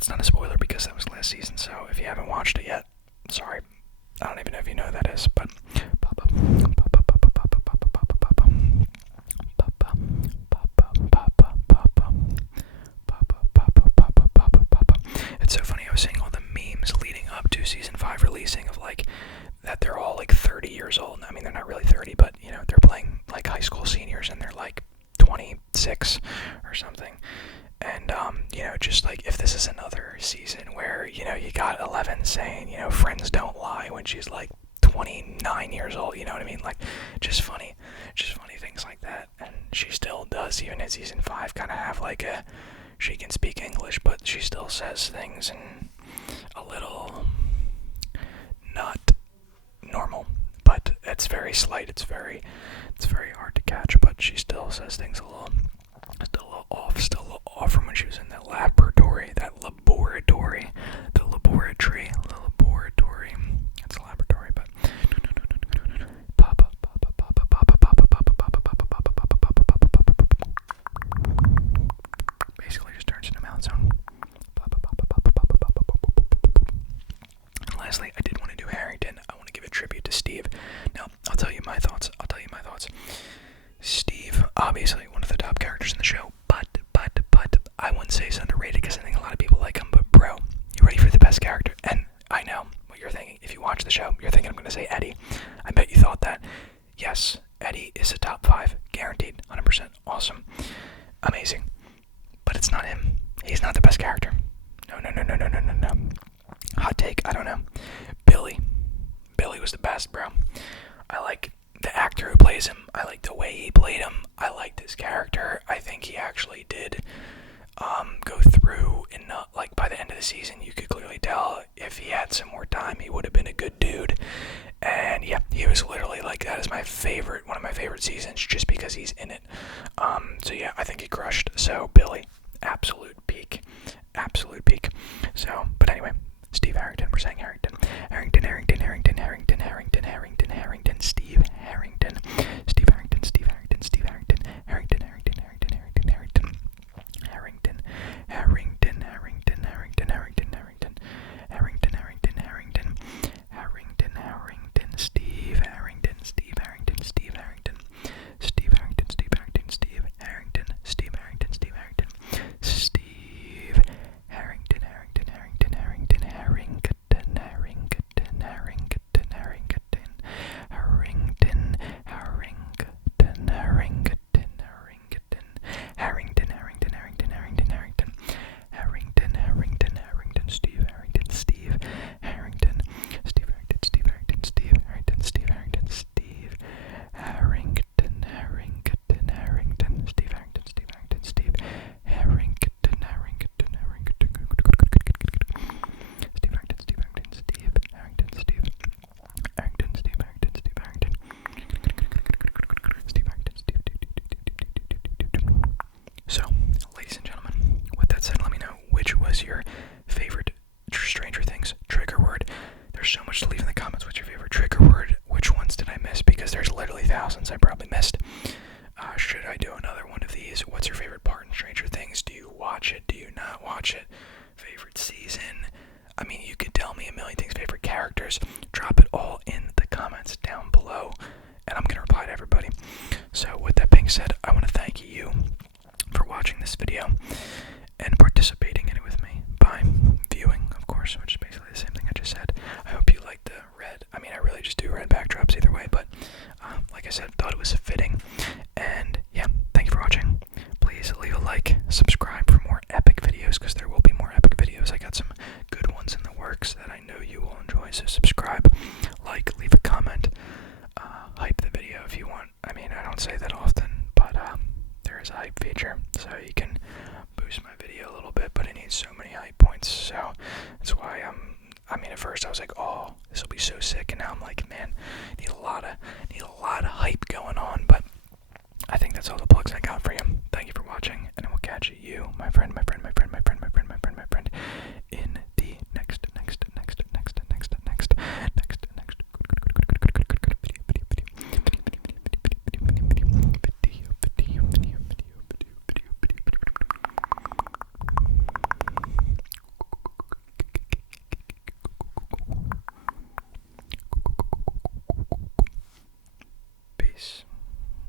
that's not a spoiler because that was last season, so if you haven't watched it yet, sorry. I don't even know if you know who that is, but it's so funny. I was seeing all the memes leading up to season 5 releasing of like that they're all like 30 years old. I mean, they're not really 30, but you know, they're playing like high school seniors and they're like 26 or something. And you know, just like if this is another season where, you know, you got 11 saying, you know, friends don't lie when she's like 29 years old, you know what I mean? Like, just funny things like that. And she still does, even in season 5, kind of have like a, she can speak English, but she still says things in a little not normal. But it's very slight, it's very hard to catch, but she still says things a little off from when she was in that laboratory, the laboratory. It's a laboratory, but basically just turns into Mount Zone. And lastly, I did want to do Harrington. I want to give a tribute to Steve. Now, I'll tell you my thoughts. Steve, obviously one of the top characters in the show, but I wouldn't say he's underrated because I think a lot of people like him. But bro, you ready for the best character? And I know what you're thinking. If you watch the show, you're thinking I'm going to say Eddie. I bet you thought that. Yes, Eddie is a top 5, guaranteed, 100%, awesome, amazing. But it's not him. He's not the best character. No. Hot take, I don't know. Billy was the best, bro. I like the actor who plays him. I like the way he played him. I liked his character. I think he actually did go through and not, like, by the end of the season, you could clearly tell if he had some more time, he would have been a good dude. And yeah, he was literally like, that is one of my favorite seasons, just because he's in it. So yeah, I think he crushed. So Billy, absolute peak. So, but anyway, Steve Harrington, we're saying Harrington, Steve Harrington, Steve Harrington, So, ladies and gentlemen, with that said, let me know which was your favorite Stranger Things trigger word. There's so much to leave in the comments. What's your favorite trigger word? Which ones did I miss? Because there's literally thousands I probably missed. Should I do another one of these? What's your favorite part in Stranger Things? Do you watch it? Do you not watch it? Favorite season? I mean, you could tell me a million things. Favorite characters? Drop it all in the comments down below, and I'm going to reply to everybody. So with that being said, I want to thank you for watching this video and participating in it with me by viewing, of course, which is basically the same thing I just said. I hope you liked the red. I mean, I really just do red backdrops either way, but like I said, thought it was fitting. And yeah, thank you for watching. Please leave a like, subscribe for more epic videos, because there will be more epic videos. I got some good ones in the works that I know you will enjoy, so subscribe, like, leave a comment, hype the video if you want. I mean, I don't say that often, but there is a hype feature, so you can boost my video a little bit, but it needs so many hype points, so that's why I mean, at first I was like, oh, this will be so sick, and now I'm like, man, need a lot of hype going on, but